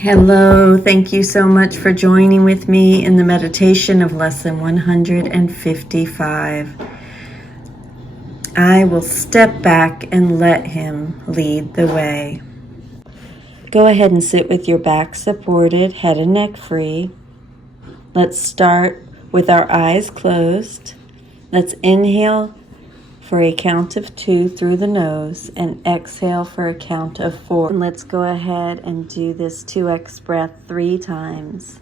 Hello, thank you so much for joining with me in the meditation of lesson 155. I will step back and let him lead the way. Go ahead and sit with your back supported, head and neck free. Let's start with our eyes closed. Let's inhale for a count of 2 through the nose and exhale for a count of 4. And let's go ahead and do this 2x breath 3 times.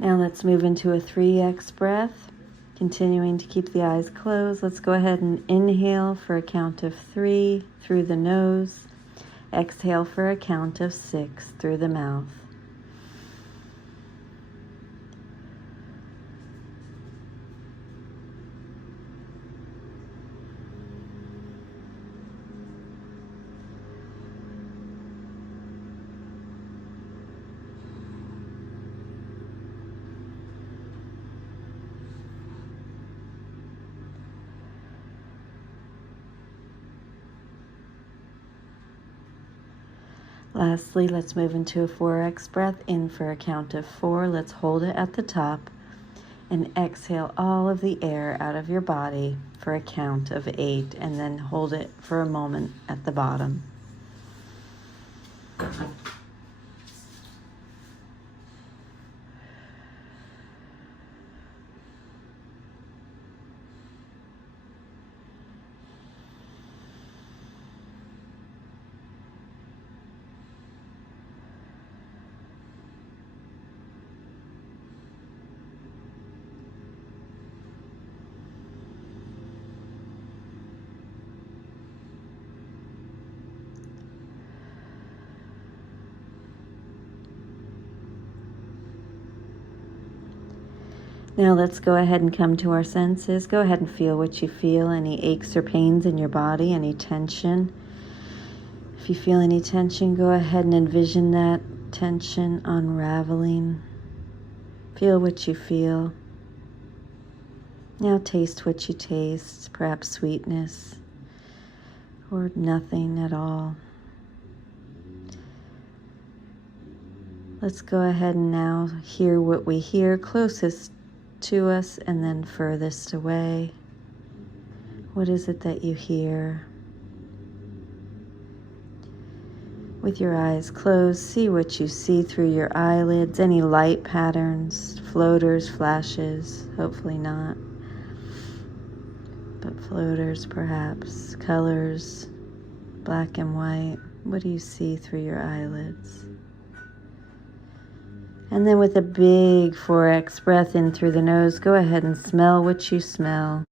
Now let's move into a 3x breath, continuing to keep the eyes closed. Let's go ahead and inhale for a count of 3 through the nose. Exhale for a count of 6 through the mouth. Lastly, let's move into a 4x breath. In for a count of 4. Let's hold it at the top and exhale all of the air out of your body for a count of 8, and then hold it for a moment at the bottom. Now let's go ahead and come to our senses. Go ahead and feel what you feel, any aches or pains in your body, any tension. If you feel any tension, go ahead and envision that tension unraveling. Feel what you feel. Now taste what you taste, perhaps sweetness or nothing at all. Let's go ahead and now hear what we hear closest to us and then furthest away. What is it that you hear? With your eyes closed, see what you see through your eyelids, any light patterns, floaters, flashes, hopefully not, but floaters perhaps, colors, black and white. What do you see through your eyelids? And then with a big 4x breath in through the nose, go ahead and smell what you smell.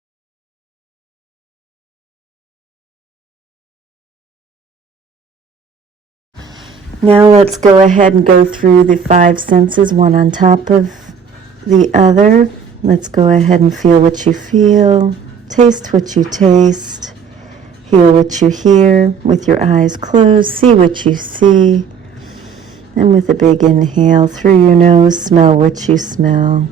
Now let's go ahead and go through the 5 senses, one on top of the other. Let's go ahead and feel what you feel, taste what you taste, hear what you hear. With your eyes closed, see what you see. And with a big inhale through your nose, smell what you smell.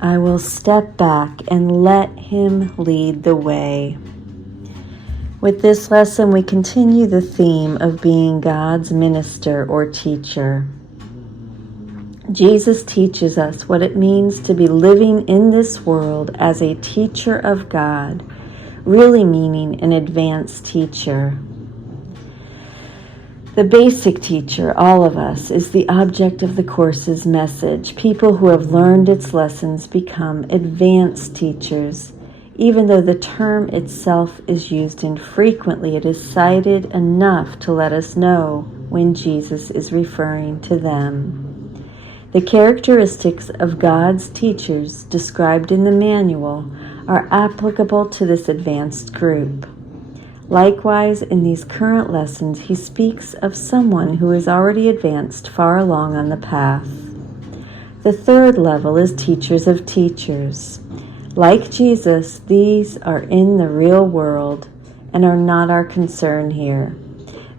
I will step back and let him lead the way. With this lesson, we continue the theme of being God's minister or teacher. Jesus teaches us what it means to be living in this world as a teacher of God, really meaning an advanced teacher. The basic teacher, all of us, is the object of the course's message. People who have learned its lessons become advanced teachers. Even though the term itself is used infrequently, it is cited enough to let us know when Jesus is referring to them. The characteristics of God's teachers described in the manual are applicable to this advanced group. Likewise, in these current lessons, he speaks of someone who is already advanced far along on the path. The third level is teachers of teachers. Like Jesus, these are in the real world and are not our concern here.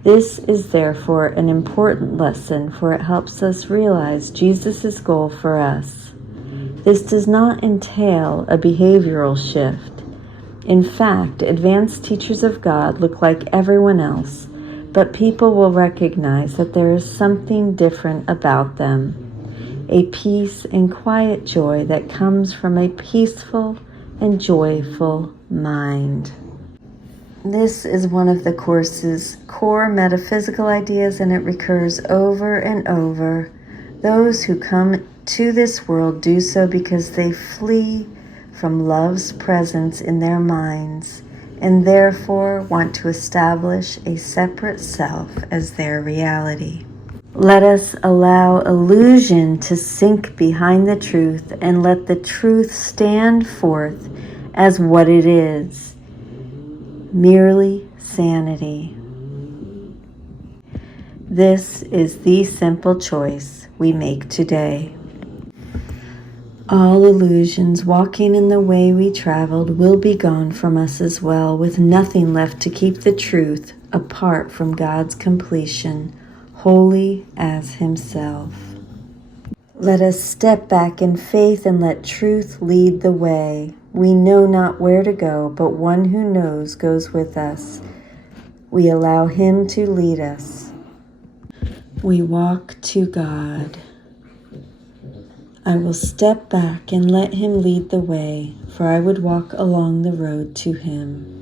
This is therefore an important lesson, for it helps us realize Jesus' goal for us. This does not entail a behavioral shift. In fact, advanced teachers of God look like everyone else, but people will recognize that there is something different about them, a peace and quiet joy that comes from a peaceful and joyful mind. This is one of the Course's core metaphysical ideas, and it recurs over and over. Those who come to this world do so because they flee from love's presence in their minds, and therefore want to establish a separate self as their reality. Let us allow illusion to sink behind the truth, and let the truth stand forth as what it is, merely sanity. This is the simple choice we make today. All illusions walking in the way we traveled will be gone from us as well, with nothing left to keep the truth apart from God's completion, holy as Himself. Let us step back in faith and let truth lead the way. We know not where to go, but one who knows goes with us. We allow Him to lead us. We walk to God. I will step back and let Him lead the way, for I would walk along the road to Him.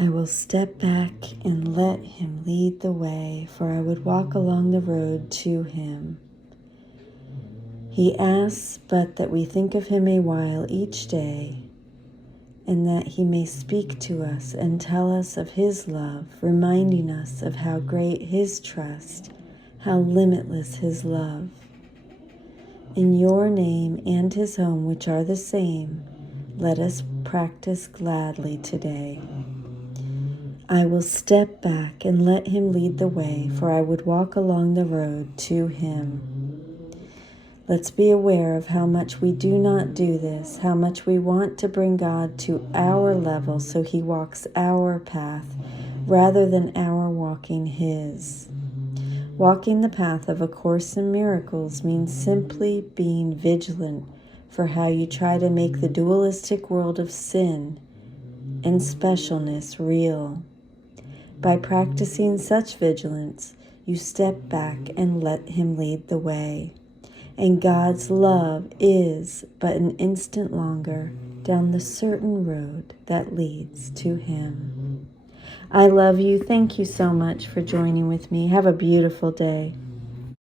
I will step back and let him lead the way, for I would walk along the road to him. He asks but that we think of him a while each day, and that he may speak to us and tell us of his love, reminding us of how great his trust, how limitless his love. In your name and his home, which are the same, let us practice gladly today. I will step back and let him lead the way, for I would walk along the road to him. Let's be aware of how much we do not do this, how much we want to bring God to our level so he walks our path rather than our walking his. Walking the path of A Course in Miracles means simply being vigilant for how you try to make the dualistic world of sin and specialness real. By practicing such vigilance, you step back and let him lead the way. And God's love is but an instant longer down the certain road that leads to him. I love you. Thank you so much for joining with me. Have a beautiful day.